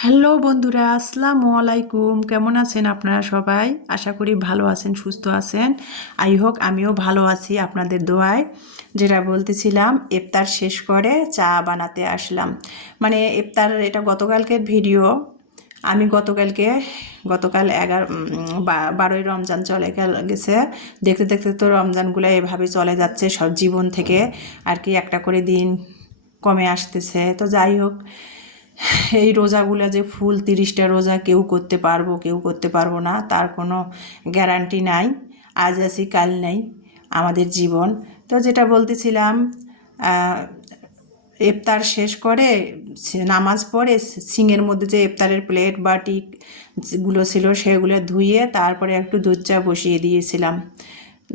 Hello বন্ধুরা, আসসালামু আলাইকুম। কেমন আছেন আপনারা সবাই? আশা করি ভালো আছেন, সুস্থ আছেন। আই হোক আমিও ভালো আছি আপনাদের দোয়ায়। যেটা বলতেছিলাম, ইফতার শেষ করে চা বানাতে আসলাম। মানে ইফতার এটা গতকালকের ভিডিও। আমি গতকাল 12ই রমজান চলে গেছে। দেখতে দেখতে তো রমজানগুলো এভাবে চলে যাচ্ছে সব জীবন থেকে আর কি, একটা করে দিন কমে আসতেছে। তো যাই হোক, এই রোজাগুলো যে ফুল 30টা রোজা কেউ করতে পারবো কেউ করতে পারবো না, তার কোনো গ্যারান্টি নাই। আজ আছি কাল নেই আমাদের জীবন। তো যেটা বলতেছিলাম, ইফতার শেষ করে নামাজ পড়ে সিংয়ের মধ্যে যে ইফতারের প্লেট বাটি গুলো ছিল সেগুলো ধুয়ে তারপরে একটু দুধ চা বসিয়ে দিয়েছিলাম।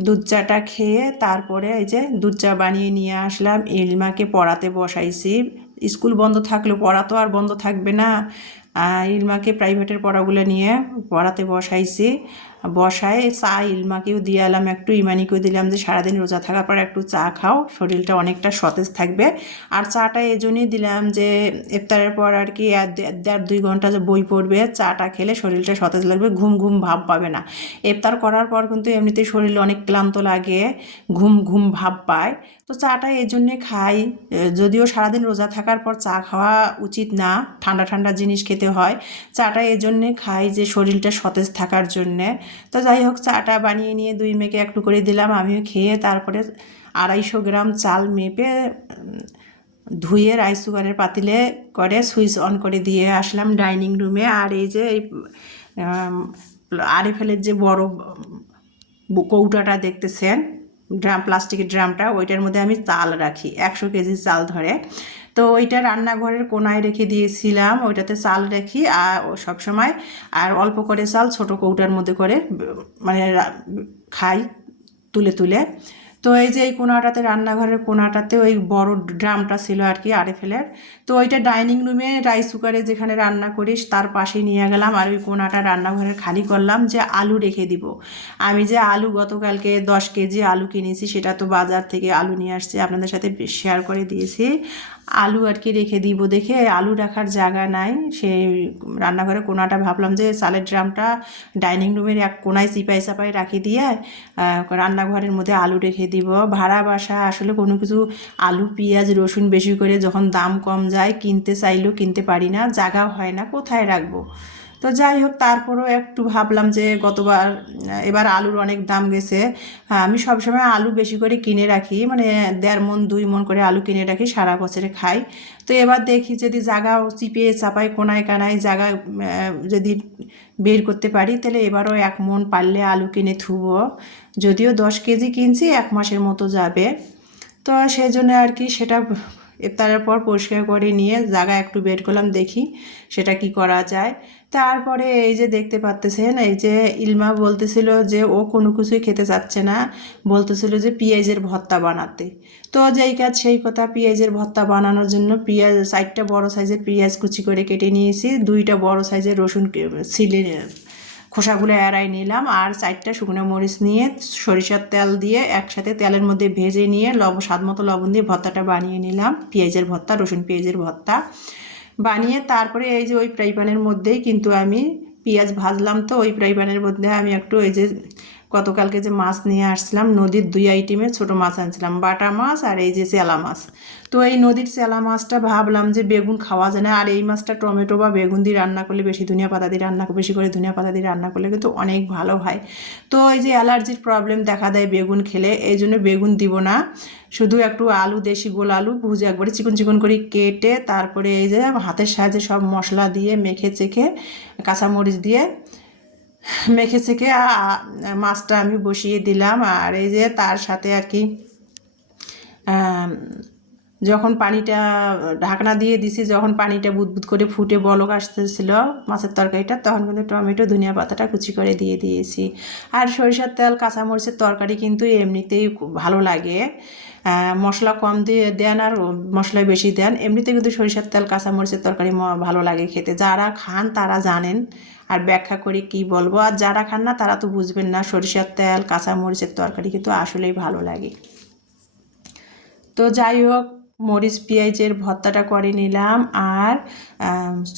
দুধ চাটা খেয়ে তারপরে এই যে দুধ চা বানিয়ে নিয়ে আসলাম, ইলমাকে পড়াতে বসাইছি। স্কুল বন্ধ থাকলেও পড়া তো আর বন্ধ থাকবে না। ইলমাকে প্রাইভেটের পড়াগুলো নিয়ে পড়াতে বসাইছি। বসায় চা ইলমাকেও দিয়ে এলাম, একটু ইমানিকেও দিলাম যে সারাদিন রোজা থাকার পর একটু চা খাও, শরীরটা অনেকটা সতেজ থাকবে। আর চাটা এই জন্যই দিলাম যে ইফতারের পর আর কি 1.5-2 ঘন্টা যে বই পড়বে, চাটা খেলে শরীরটা সতেজ লাগবে, ঘুম ঘুম ভাব পাবে না। ইফতার করার পর কিন্তু এমনিতেই শরীর অনেক ক্লান্ত লাগে, ঘুম ঘুম ভাব পায়। তো চাটা এই জন্যে খাই। যদিও সারাদিন রোজা থাকার পর চা খাওয়া উচিত না, ঠান্ডা ঠান্ডা জিনিস খেতে হয়। চাটা এই জন্যে খাই যে শরীরটা সতেজ থাকার জন্যে। তো যাই হোক, চাটা বানিয়ে নিয়ে দুই মেয়েকে একটু করে দিলাম, আমিও খেয়ে তারপরে 250 গ্রাম চাল মেপে ধুয়ে রাইস কুকারের পাতিলে করে সুইচ অন করে দিয়ে আসলাম ডাইনিং রুমে। আর এই যে এই আরএফএলের যে বড় কৌটাটা দেখতেছেন, প্লাস্টিকের ড্রামটা, ওইটার মধ্যে আমি চাল রাখি, 100 কেজি চাল ধরে। তো ওইটা রান্নাঘরের কোনায় রেখে দিয়েছিলাম, ওইটাতে চাল রাখি আর সবসময়। আর অল্প করে চাল ছোট কৌটার মধ্যে করে মানে খাই তুলে তুলে। তো এই যে এই কোনাটাতে, রান্নাঘরের কোনাটাতে ওই বড় ড্রামটা ছিল আর কি আরএফএলের। তো ওইটা ডাইনিং রুমে রাইস কুকারে যেখানে রান্না করিস তার পাশে নিয়ে গেলাম। আর ওই কোনাটা রান্নাঘরে খালি করলাম যে আলু রেখে দিব। আমি যে আলু গতকালকে 10 কেজি আলু কিনেছি, সেটা তো বাজার থেকে আলু নিয়ে আসছি, আপনাদের সাথে শেয়ার করে দিয়েছি। আলু আর কি রেখে দিব দেখে আলু রাখার জায়গা নাই, সেই রান্নাঘরের কোনাটা ভাবলাম যে চালের ড্রামটা ডাইনিং রুমের এক কোনায় চিপাই চাপাই রাখি দিয়ে রান্নাঘরের মধ্যে আলু রেখে দিব। ভাড়া বাসা আসলে কোনো কিছু আলু পেঁয়াজ রসুন বেশি করে যখন দাম কম যায় কিনতে চাইলেও কিনতে পারি না, জায়গা হয় না কোথায় রাখবো। তো যাই হোক, তারপরেও একটু ভাবলাম যে এবার আলুর অনেক দাম গেছে। হ্যাঁ, আমি সবসময় আলু বেশি করে কিনে রাখি, মানে 1.5 মণ 2 মণ করে আলু কিনে রাখি, সারা বছরে খাই। তো এবার দেখি যদি জায়গা চিপে চাপাই কোনায় কানায় জায়গা যদি বের করতে পারি, তাহলে এবারও 1 মণ পারলে আলু কিনে থুবো। যদিও 10 কেজি কিনছি, 1 মাসের মতো যাবে। তো সেই জন্য আর কি সেটা ইফতারের পর পরিষ্কার করে নিয়ে জায়গা একটু বের করলাম, দেখি সেটা কি করা যায়। তারপরে এই যে দেখতে পাচ্তেছেন, এই যে ইলমা বলতেছিল যে ও কোনো কিছুই খেতে চাচ্ছে না, বলতেছিল যে পেঁয়াজের ভর্তা বানাতে। তো যেই কাজ সেই কথা, পেঁয়াজের ভর্তা বানানোর জন্য 4টা বড় সাইজের পেঁয়াজ কুচি করে কেটে নিয়েছি, 2টা বড় সাইজের রসুন ছিলে খোসাগুলো এড়াই নিলাম, আর 4টা শুকনো মরিচ নিয়ে সরিষার তেল দিয়ে একসাথে তেলের মধ্যে ভেজে নিয়ে স্বাদ মতো লবণ দিয়ে ভর্তাটা বানিয়ে নিলাম, পেঁয়াজের ভর্তা, রসুন পেঁয়াজের ভর্তা বানিয়ে তারপরে এই যে ওই ফ্রাই প্যানের মধ্যেই কিন্তু আমি পেঁয়াজ ভাজলাম। তো ওই ফ্রাই প্যানের মধ্যে আমি একটু এই যে গতকালকে যে মাছ নিয়ে আসছিলাম, নদীর 2 আইটেমের ছোটো মাছ আনছিলাম, বাটা মাছ আর এই যে চেলা মাছ। তো এই নদীর চেলা মাছটা ভাবলাম যে বেগুন খাওয়া যায় না, আর এই মাছটা টমেটো বা বেগুন দিয়ে রান্না করলে, বেশি করে ধনিয়া পাতা দিয়ে রান্না করলে কিন্তু অনেক ভালো হয়। তো এই যে অ্যালার্জির প্রবলেম দেখা দেয় বেগুন খেলে, এই জন্য বেগুন দিব না, শুধু একটু আলু, দেশি গোল আলু ভুজে একবারে চিকন চিকন করে কেটে তারপরে এই যে হাতের সাহায্যে সব মশলা দিয়ে মেখে চেখে, কাঁচামরিচ দিয়ে মেখে চেখে মাছটা আমি বসিয়ে দিলাম। আর এই যে তার সাথে আর কি যখন পানিটা ঢাকনা দিয়ে দিছি, যখন পানিটা বুদবুদ করে ফুটে বলক আসতেছিল মাছের তরকারিটা, তখন কিন্তু টমেটো ধনিয়া পাতাটা কুচি করে দিয়ে দিয়েছি। আর সরিষার তেল কাঁচামরিচের তরকারি কিন্তু এমনিতেই খুব ভালো লাগে, মশলা কম দিয়ে দেন আর মশলা বেশি দেন, এমনিতে কিন্তু সরিষার তেল কাঁচামরিচের তরকারি ভালো লাগে খেতে। যারা খান তারা জানেন, আর ব্যাখ্যা করে কি বলবো, আর যারা খান না তারা তো বুঝবেন না। সরিষার তেল কাঁচামরিচের তরকারি কিন্তু আসলেই ভালো লাগে। তো যাই হোক, মরিচ পেঁয়াজের ভর্তাটা করে নিলাম, আর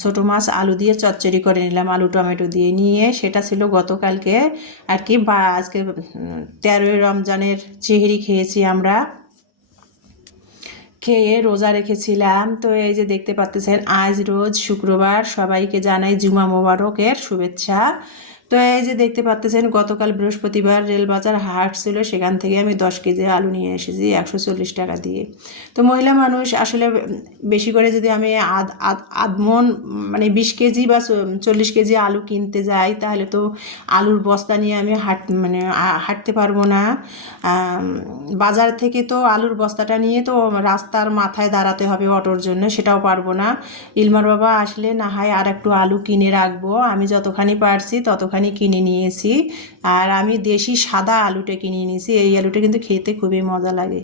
ছোটো মাছ আলু দিয়ে চচ্চড়ি করে নিলাম আলু টমেটো দিয়ে নিয়ে। সেটা ছিল গতকালকে আর কি, বা আজকে 13ই রমজানের চেহারি খেয়েছি আমরা, খেয়ে রোজা রেখেছিলাম। তো এই যে দেখতে পাচ্ছেন আজ রোজ শুক্রবার, সবাইকে জানাই জুমা মোবারকের শুভেচ্ছা। তো এই যে দেখতে পাচ্ছেন গতকাল বৃহস্পতিবার রেলবাজার হাট ছিল, সেখান থেকে আমি 10 কেজি আলু নিয়ে এসেছি 140 টাকা দিয়ে। তো মহিলা মানুষ আসলে বেশি করে যদি আমি আধমন মানে 20 কেজি বা 40 কেজি আলু কিনতে যাই, তাহলে তো আলুর বস্তা নিয়ে আমি হাঁটতে পারবো না। বাজার থেকে তো আলুর বস্তাটা নিয়ে তো রাস্তার মাথায় দাঁড়াতে হবে অটোর জন্য, সেটাও পারবো না। ইলমার বাবা আসলে না হয় আর একটু আলু কিনে রাখবো, আমি যতখানি পারছি ততখানি কিনে নিয়েছি। আর আমি দেশি সাদা আলুটা কিনে নিয়েছি, এই আলুটা কিন্তু খেতে খুবই মজা লাগে।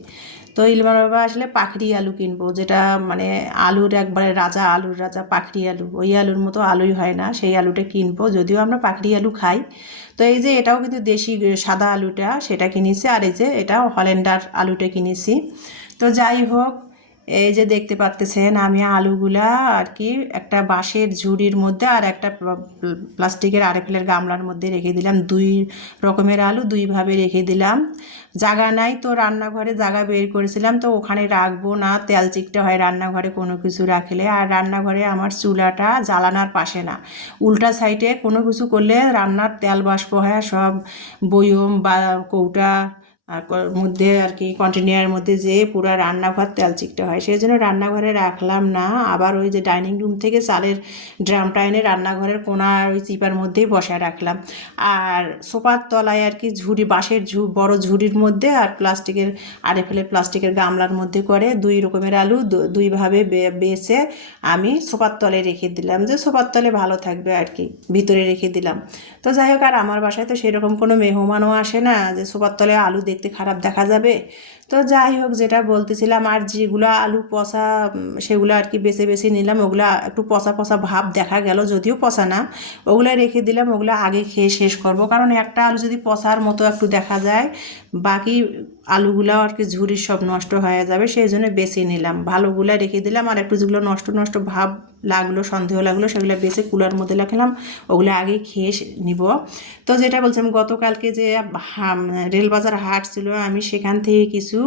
তো ইলমার বাবা আসলে পাখরি আলু কিনবো, যেটা মানে আলুর একবারে রাজা, আলুর রাজা পাখরি আলু, ওই আলুর মতো আলুই হয় না, সেই আলুটা কিনবো, যদিও আমরা পাখরি আলু খাই। তো এই যে এটাও কিন্তু দেশি সাদা আলুটা, সেটা কিনেছি। আর এই যে এটাও হল্যান্ডার আলুটা কিনেছি। তো যাই হোক, এই যে দেখতে পাচ্ছেন আমি আলুগুলা আর কি একটা বাঁশের ঝুড়ির মধ্যে আর একটা প্লাস্টিকের আরএফএলের গামলার মধ্যে রেখে দিলাম। 2 রকমের আলু 2 ভাবে রেখে দিলাম। জায়গা নাই তো রান্নাঘরে জায়গা বের করেছিলাম, তো ওখানে রাখবো না, তেল চিকটা হয় রান্নাঘরে কোনো কিছু রাখলে। আর রান্নাঘরে আমার চুলাটা জ্বালানার পাশে না, উল্টা সাইডে কোনো কিছু করলে রান্নার তেল বাষ্প হয় সব বয়ম বা কৌটা মধ্যে আর কি কন্টেনারের মধ্যে যেয়ে পুরো রান্নাঘর তেল চিকটা হয়, সেই জন্য রান্নাঘরে রাখলাম না। আবার ওই যে ডাইনিং রুম থেকে চালের ড্রামটা এনে রান্নাঘরের কোনার ওই চিপার মধ্যেই বসায় রাখলাম। আর সোফার তলায় আর কি ঝুড়ি, বাঁশের বড় ঝুড়ির মধ্যে আর প্লাস্টিকের আরএফএলের প্লাস্টিকের গামলার মধ্যে করে 2 রকমের আলু 2 ভাবে বেছে আমি সোফার তলে রেখে দিলাম, যে সোফার তলে ভালো থাকবে আর কি, ভিতরে রেখে দিলাম। তো যাই হোক, আর আমার বাসায় তো সেরকম কোনো মেহমানও আসে না যে সোফার তলে আলু দেখতে খারাপ দেখা যাবে। তো যাই হোক, যেটা বলতেছিলাম, আর যেগুলো আলু পচা সেগুলো আর কি বেছে বেছে নিলাম, ওগুলো একটু পচা পচা ভাব দেখা গেল, যদিও পচা না, ওগুলো রেখে দিলাম, ওগুলো আগে খেয়ে শেষ করব। কারণ একটা আলু যদি পচার মতো একটু দেখা যায়, বাকি আলুগুলো আর কি ঝুড়ির সব নষ্ট হয়ে যাবে, সেই জন্য বেছে নিলাম, ভালোগুলো রেখে দিলাম। আর একটু যেগুলো নষ্ট নষ্ট ভাব লাগলো, সন্দেহ লাগলো, সেগুলো বেছে কুলার মধ্যে রাখলাম, ওগুলো আগে খেয়ে নিব। তো যেটা বলছিলাম, গতকালকে যে রেলবাজার হাট ছিল, আমি সেখান থেকে কিছু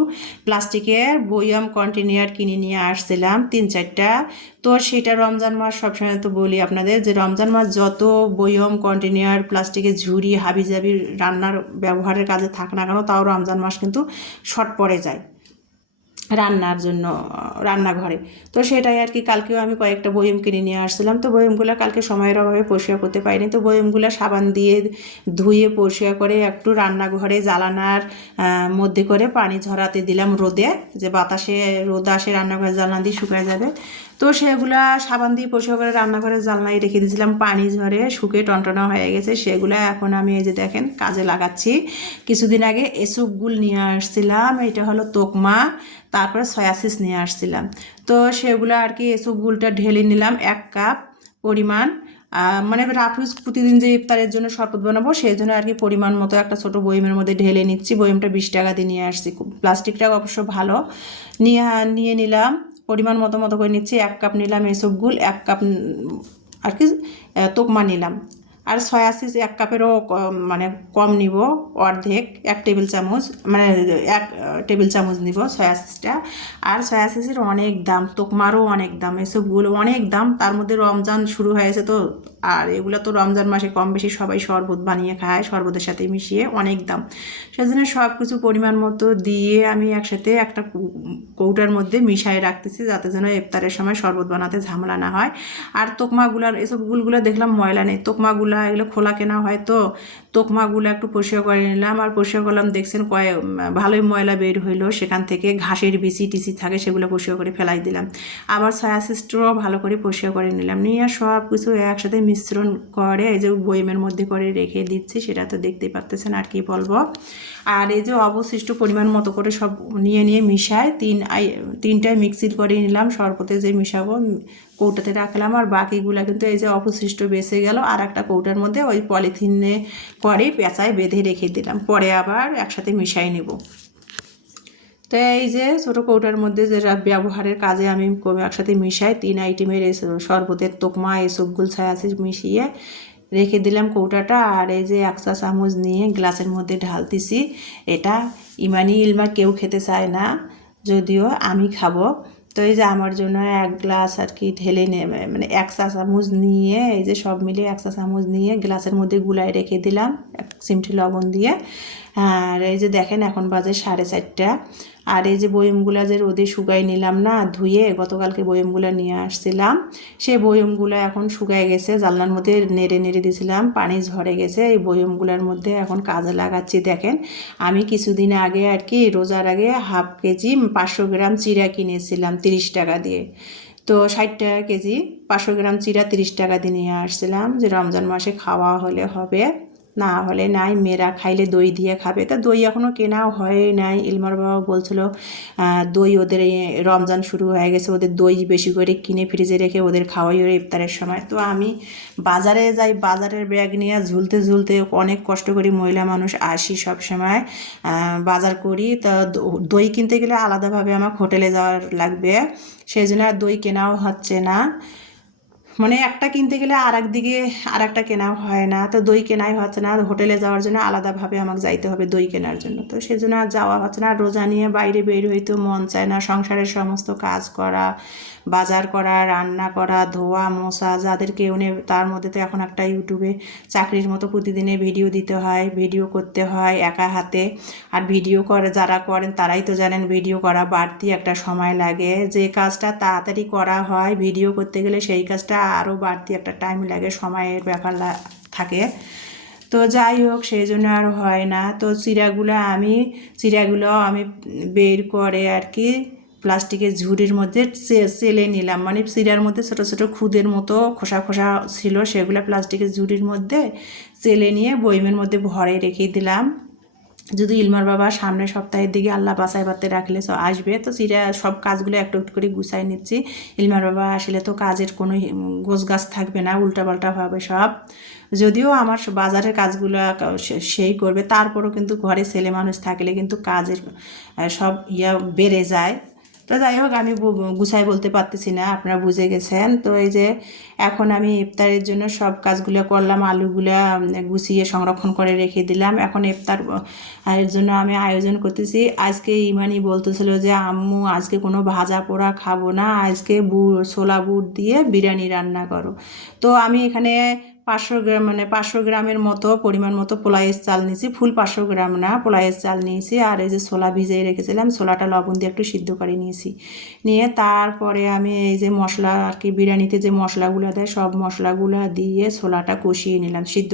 প্লাস্টিকের বয়াম কন্টেনার কিনে নিয়ে আসছিলাম 3-4টা। তো সেটা রমজান মাস, সবসময় তো বলি আপনাদের যে রমজান মাস যত বয়াম কন্টেনার প্লাস্টিকের ঝুড়ি হাবিজাবি রান্নার ব্যবহারের কাজে থাক না কেন, তাও রমজান মাস কিন্তু শর্ট পড়ে যায় রান্নার জন্য রান্নাঘরে। তো সেটাই আর কি, কালকেও আমি কয়েকটা বয়ম কিনে নিয়ে আসছিলাম। তো বয়মগুলো কালকে সময়ের অভাবে পরিষ্কার করতে পারিনি, তো বয়মগুলো সাবান দিয়ে ধুয়ে পরিষ্কার করে একটু রান্নাঘরে জ্বালানার মধ্যে করে পানি ঝরাতে দিলাম রোদে, যে বাতাসে রোদ আসে রান্নাঘরে জ্বালানা দিয়ে শুকায় যাবে। তো সেগুলা সাবান দিয়ে পরিষ্কার করে রান্নাঘরের জানলায় রেখে দিয়েছিলাম, পানি ঝরে শুকে টনটনা হয়ে গেছে। সেগুলো এখন আমি এই যে দেখেন কাজে লাগাচ্ছি। কিছুদিন আগে এসবগুল নিয়ে আসছিলাম, এটা হলো তোকমা, তারপরে সয়া সস নিয়ে আসছিলাম। তো সেগুলো আর কি এসবগুলটা ঢেলে নিলাম 1 কাপ পরিমাণ। মানে রাফিজ প্রতিদিন যে ইফতারের জন্য শরবত বানাবো, সেই জন্য আর কি পরিমাণ মতো একটা ছোটো বয়মের মধ্যে ঢেলে নিচ্ছি। বয়মটা 20 টাকা দিয়ে নিয়ে আসছি, প্লাস্টিকটা অবশ্য ভালো। নিয়ে নিলাম, পরিমাণ মতো মতো করে নিচ্ছি। 1 কাপ নিলাম এসবগুল, 1 কাপ আর কি তোকমা নিলাম। আর সয়া সস 1 কাপেরও মানে কম নিব, অর্ধেক 1 টেবিল চামচ, মানে 1 টেবিল চামচ নিব সয়া সসটা। আর সয়া সসের অনেক দাম, তোকমারও অনেক দাম, এসবগুলো অনেক দাম। তার মধ্যে রমজান শুরু হয়েছে তো, আর এগুলো তো রমজান মাসে কম বেশি সবাই শরবত বানিয়ে খায়, শরবতের সাথে মিশিয়ে অনেক দাম। সেজন্য সব কিছু পরিমাণ মতো দিয়ে আমি একসাথে একটা কৌটার মধ্যে মিশাই রাখতেছি, যাতে যেন ইফতারের সময় শরবত বানাতে ঝামেলা না হয়। আর তোকমাগুলার এসব গুলগুলো দেখলাম ময়লা নেই, তোকমাগুলা এগুলো খোলা কেনা হয়, তো তোকমাগুলো একটু পরিষ্কার করে নিলাম। আর পরিষ্কার করলাম, দেখছেন ভালোই ময়লা বের হইলো সেখান থেকে, ঘাসের বিচি টিচি থাকে সেগুলো পরিষ্কার করে ফেলাই দিলাম। আবার সয়া সসটাও ভালো করে পরিষ্কার করে নিলাম, নিয়ে সব কিছু একসাথে মিশ্রণ করে এই যে বয়মের মধ্যে করে রেখে দিচ্ছি। সেটা তো দেখতেই পাচ্ছেন, আর কি বলবো। আর এই যে অবশিষ্ট পরিমাণ মতো করে সব নিয়ে মিশায় 3টায় মিক্সির করে নিলাম, শরবতে যে মিশাবো কৌটাতে রাখলাম। আর বাকিগুলো কিন্তু এই যে অবশিষ্ট বেঁচে গেল, আর একটা কৌটার মধ্যে ওই পলিথিনে করে পেঁচায় বেঁধে রেখে দিলাম, পরে আবার একসাথে মিশাই নেব। তো এই যে ছোটো কৌটার মধ্যে যে ব্যবহারের কাজে আমি একসাথে মিশাই 3 আইটেমের এই শরবতের তোকমা এসবগুলো আছে মিশিয়ে রেখে দিলাম কৌটাটা। আর এই যে 1 চা চামচ নিয়ে গ্লাসের মধ্যে ঢালতেছি। এটা ইমানি ইলমা কেউ খেতে চায় না, যদিও আমি খাবো। তো এই যে আমার জন্য 1 গ্লাস আর কি ঢেলে মানে 1 চা চামচ নিয়ে এই যে সব মিলিয়ে 1 চা চামচ নিয়ে গ্লাসের মধ্যে গুলায় রেখে দিলাম 1 চিমটি লবণ দিয়ে। আর এই যে দেখেন এখন বাজে 4:30। আর এই যে বয়মগুলা যে রোদে শুকাই নিলাম না ধুয়ে, গতকালকে বয়মগুলা নিয়ে আসছিলাম, সেই বয়মগুলো এখন শুকায় গেছে। জানলার মধ্যে নেড়ে নেড়ে দিয়েছিলাম, পানি ঝরে গেছে। এই বয়মগুলোর মধ্যে এখন কাজে লাগাচ্ছি। দেখেন আমি কিছুদিন আগে আর কি রোজার আগে 1/2 কেজি 500 গ্রাম চিড়া কিনেছিলাম 30 টাকা দিয়ে। তো 60 টাকা কেজি 500 গ্রাম চিড়া 30 টাকা দিয়ে নিয়ে আসছিলাম, যে রমজান মাসে খাওয়া হলে হবে, না হলে নাই। মেয়েরা খাইলে দই দিয়ে খাবে। তা দই এখনও কেনাও হয় নাই। ইলমার বাবা বলছিল দই ওদের রমজান শুরু হয়ে গেছে, ওদের দই বেশি করে কিনে ফ্রিজে রেখে ওদের খাওয়াই ওর ইফতারের সময়। তো আমি বাজারে যাই, বাজারের ব্যাগ নিয়ে ঝুলতে ঝুলতে অনেক কষ্ট করি, মহিলা মানুষ আসি সব সময় বাজার করি। তা দই কিনতে গেলে আলাদাভাবে আমার হোটেলে যাওয়ার লাগবে, সেই জন্য আর দই কেনাও হচ্ছে না। মানে একটা কিনতে গেলে আর একদিকে আর একটা কেনা হয় না, তো দই কেনাই হচ্ছে না। হোটেলে যাওয়ার জন্য আলাদাভাবে আমাকে যাইতে হবে দই কেনার জন্য, তো সেজন্য আর যাওয়া হচ্ছে না। রোজা নিয়ে বাইরে বের হইতেও মন চায় না। সংসারের সমস্ত কাজ করা, বাজার করা, রান্না করা, ধোয়া মোছা, যাদের কেউ নেই তার মধ্যে তো এখন একটা ইউটিউবে চাকরির মতো প্রতিদিনে ভিডিও দিতে হয়, ভিডিও করতে হয় একা হাতে। আর ভিডিও করে যারা করেন তারাই তো জানেন ভিডিও করা বাড়তি একটা সময় লাগে। যে কাজটা তাড়াতাড়ি করা হয় ভিডিও করতে গেলে সেই কাজটা আরও বাড়তি একটা টাইম লাগে, সময়ের ব্যাপার থাকে। তো যাই হোক সেই জন্য আর হয় না। তো চিড়াগুলো আমি বের করে আর কি প্লাস্টিকের ঝুড়ির মধ্যে চেলে নিলাম। মানে চিড়ার মধ্যে ছোটো ছোটো খুদের মতো খোসা খোসা ছিল, সেগুলো প্লাস্টিকের ঝুড়ির মধ্যে চেলে নিয়ে বয়মের মধ্যে ভরে রেখে দিলাম। যদি ইলমার বাবা সামনের সপ্তাহের দিকে আল্লাহ বাসায় বাতে রাখলে আসবে, তো চিরা সব কাজগুলো একটু একটু করে গুছাই নিচ্ছি। ইলমার বাবা আসলে তো কাজের কোনো গোছগাছ থাকবে না, উল্টাপাল্টা হবে সব। যদিও আমার বাজারের কাজগুলো সেই করবে, তারপরও কিন্তু ঘরে ছেলে মানুষ থাকলে কিন্তু কাজের সব বেড়ে যায়। তো যাই হোক আমি গুছাই বলতে পারতেছি না, আপনারা বুঝে গেছেন। তো এই যে এখন আমি ইফতারের জন্য সব কাজগুলো করলাম, আলুগুলা গুছিয়ে সংরক্ষণ করে রেখে দিলাম। এখন ইফতার এর জন্য আমি আয়োজন করতেছি। আজকে ইমানি বলতেছিল যে আম্মু আজকে কোনো ভাজা পোড়া খাবো না, আজকে ছোলা বুট দিয়ে বিরিয়ানি রান্না করো। তো আমি এখানে 500 গ্রাম মানে 500 গ্রামের মতো পরিমাণ মতো পোলাইয়ের চাল নিয়েছি, ফুল 500 গ্রাম না, পোলাইয়ের চাল নিয়েছি। আর এই যে ছোলা ভিজিয়ে রেখেছিলাম, ছোলাটা লবণ দিয়ে একটু সিদ্ধ করে নিয়েছি। নিয়ে তারপরে আমি এই যে মশলা আর কি বিরিয়ানিতে যে মশলাগুলো দেয় সব মশলাগুলো দিয়ে ছোলাটা কষিয়ে নিলাম সিদ্ধ